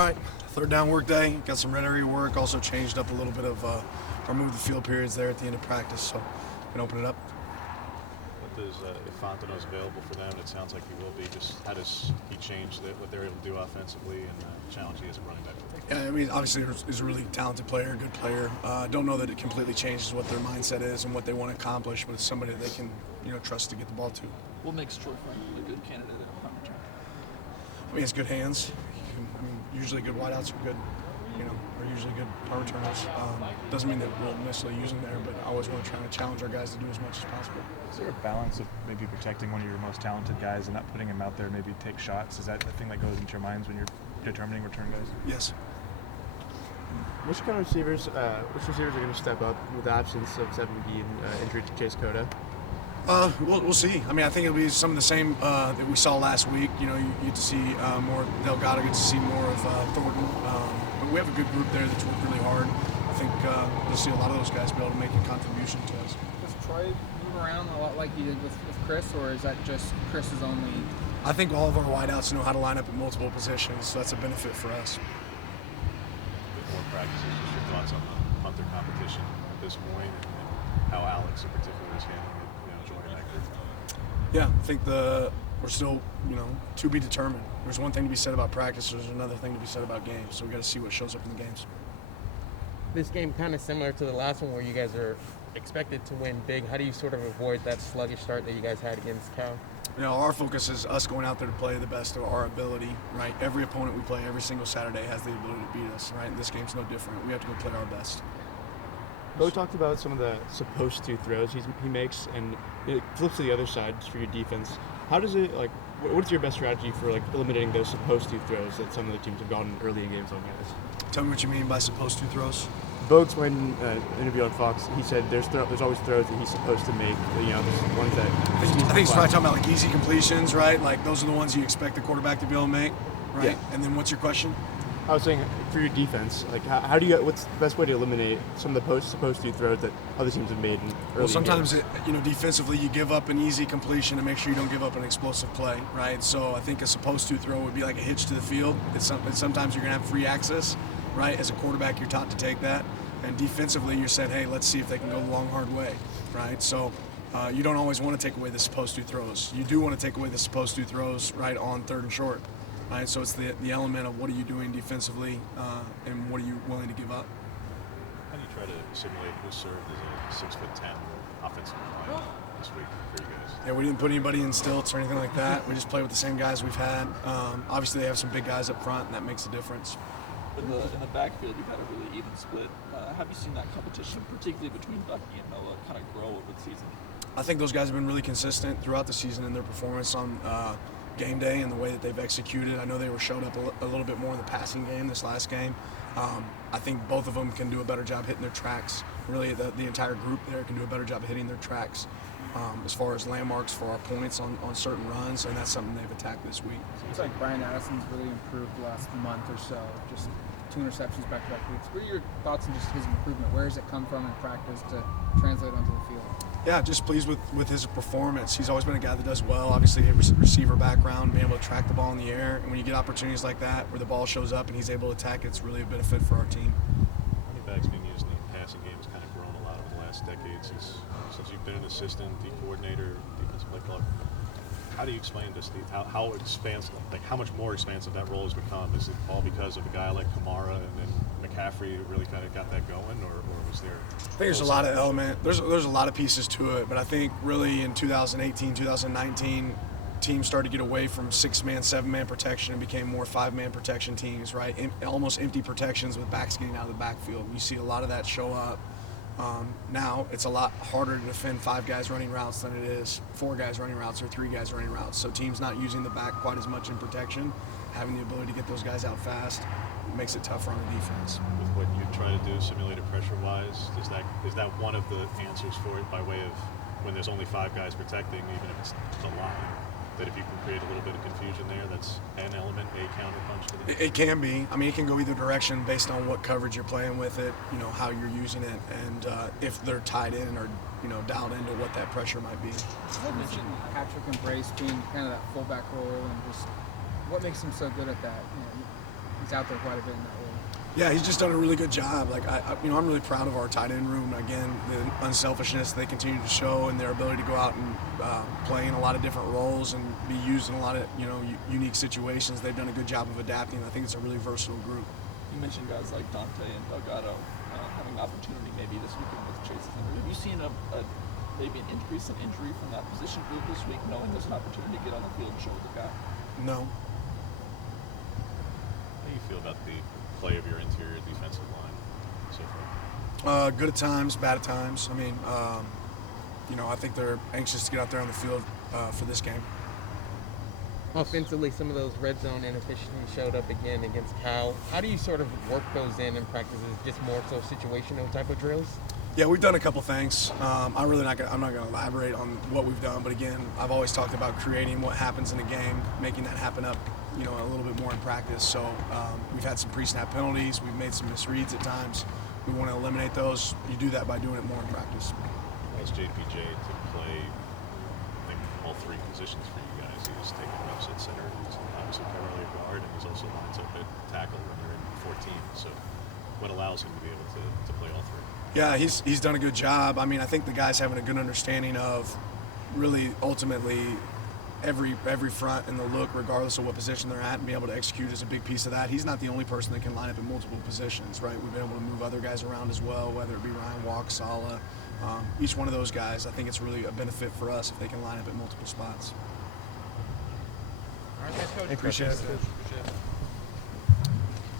All right, third down work day. Got some red area work. Also changed up a little bit of our move the field periods there at the end of practice, so we can open it up. What does, if Fontenot's available for them, it sounds like he will be, just how does he change what they're able to do offensively and the challenge he is at running back? Yeah, I mean, obviously he's a really talented player, good player. Don't know that it completely changes what their mindset is and what they want to accomplish, but it's somebody they can, trust to get the ball to. What makes Troy Franklin a good candidate at punt return? I mean, he has good hands. Usually good wideouts are good, are usually good punt returners. Doesn't mean that we'll necessarily use them there, but I always want to try to challenge our guys to do as much as possible. Is there a balance of maybe protecting one of your most talented guys and not putting him out there, maybe take shots? Is that the thing that goes into your minds when you're determining return guys? Yes. Which receivers are going to step up with the absence of Zeb McGee and injury to Chase Cota? We'll see. I mean, I think it'll be some of the same that we saw last week. You get to see more Delgado, get to see more of Thornton. But we have a good group there that's worked really hard. I think you'll see a lot of those guys be able to make a contribution to us. Does Troy move around a lot like he did with Chris, or is that just Chris's only? I think all of our wideouts know how to line up at multiple positions, so that's a benefit for us. More practices, just your thoughts on the punter competition at this point and how Alex in particular is handling it, joining that group. Yeah, I think we're still, to be determined. There's one thing to be said about practice, there's another thing to be said about games, so we got to see what shows up in the games. This game kind of similar to the last one where you guys are expected to win big. How do you sort of avoid that sluggish start that you guys had against Cal? Our focus is us going out there to play the best of our ability, right? Every opponent we play every single Saturday has the ability to beat us, right? And this game's no different. We have to go play our best. Bo talked about some of the supposed to throws he makes, and it flips to the other side for your defense. How does it, what's your best strategy for, eliminating those supposed to throws that some of the teams have gotten early in games on guys? Tell me what you mean by supposed to throws. Bo explained in an interview on Fox, he said there's always throws that he's supposed to make, there's ones that... I think he's probably talking about, easy completions, right? Those are the ones you expect the quarterback to be able to make, right? Yeah. And then what's your question? I was saying, for your defense, what's the best way to eliminate some of the supposed to throws that other teams have made in early Well, sometimes, games? Defensively, you give up an easy completion to make sure you don't give up an explosive play, right? So I think a supposed to throw would be like a hitch to the field. Sometimes you're going to have free access, right? As a quarterback, you're taught to take that. And defensively, you're said, hey, let's see if they can go the long, hard way, right? So you don't always want to take away the supposed to throws. You do want to take away the supposed to throws, right, on third and short. Right, so it's the element of what are you doing defensively and what are you willing to give up. How do you try to simulate who served as a 6'10" offensive line this week for you guys? Yeah, we didn't put anybody in stilts or anything like that. We just play with the same guys we've had. Obviously, they have some big guys up front, and that makes a difference. In the backfield, you've had a really even split. Have you seen that competition, particularly between Bucky and Noah, kind of grow over the season? I think those guys have been really consistent throughout the season in their performance on game day and the way that they've executed. I know they showed up a little bit more in the passing game this last game. I think both of them can do a better job hitting their tracks. Really, the entire group there can do a better job of hitting their tracks as far as landmarks for our points on certain runs, and that's something they've attacked this week. Seems like Brian Addison's really improved the last month or so. Just 2 interceptions back-to-back weeks. What are your thoughts on just his improvement? Where does it come from in practice to translate onto the field? Yeah, just pleased with his performance. He's always been a guy that does well. Obviously, a receiver background, being able to track the ball in the air. And when you get opportunities like that where the ball shows up and he's able to attack, it's really a benefit for our team. Running backs being used in the passing game has kind of grown a lot over the last decade since you've been an assistant, D coordinator, defensive play caller. How do you explain this, Steve? How expansive, how much more expansive that role has become? Is it all because of a guy like Kamara and then McCaffrey really kind of got that going, or was there? I think there's a lot of element. There's a lot of pieces to it, but I think really in 2018, 2019, teams started to get away from 6-man, 7-man protection and became more 5-man protection teams, right? Almost empty protections with backs getting out of the backfield. You see a lot of that show up. Now it's a lot harder to defend 5 guys running routes than it is 4 guys running routes or 3 guys running routes. So teams not using the back quite as much in protection, having the ability to get those guys out fast, makes it tougher on the defense. With what you try to do simulated pressure-wise, is that one of the answers for it by way of when there's only 5 guys protecting, even if it's a lot? That if you can create a little bit of confusion there, that's an element, a counterpunch to that? It can be. I mean, it can go either direction based on what coverage you're playing with it, how you're using it, and if they're tied in or, dialed into what that pressure might be. You mentioned Patrick and Brace being kind of that fullback role, and just what makes him so good at that? He's gets out there quite a bit in that role. Yeah, he's just done a really good job. Like I'm really proud of our tight end room. Again, the unselfishness they continue to show and their ability to go out and play in a lot of different roles and be used in a lot of unique situations. They've done a good job of adapting. I think it's a really versatile group. You mentioned guys like Dante and Delgado having an opportunity maybe this weekend with Chase's injury. Have you seen maybe an increase in injury from that position group this week, knowing there's an opportunity to get on the field and show what they've got? No. How do you feel about the play of your interior defensive line so far? Good at times, bad at times. I mean, I think they're anxious to get out there on the field for this game. Offensively, some of those red zone inefficiencies showed up again against Cal. How do you sort of work those in practices? Just more so situational type of drills? Yeah, we've done a couple things. I'm not going to elaborate on what we've done, but again, I've always talked about creating what happens in a game, making that happen up, a little bit more in practice. So we've had some pre-snap penalties. We've made some misreads at times. We want to eliminate those. You do that by doing it more in practice. As JPJ to play, I think, all three positions for you guys. He's taking reps at center. He's obviously primarily a guard, and he's also lines up at tackle when you're in 14. So what allows him to be able to play all three? Yeah, he's done a good job. I mean, I think the guy's having a good understanding of really ultimately every front and the look, regardless of what position they're at, and be able to execute is a big piece of that. He's not the only person that can line up in multiple positions, right? We've been able to move other guys around as well, whether it be Ryan Walk, Sala. Each one of those guys, I think it's really a benefit for us if they can line up at multiple spots. All right, thanks, Coach. Appreciate it. Appreciate it.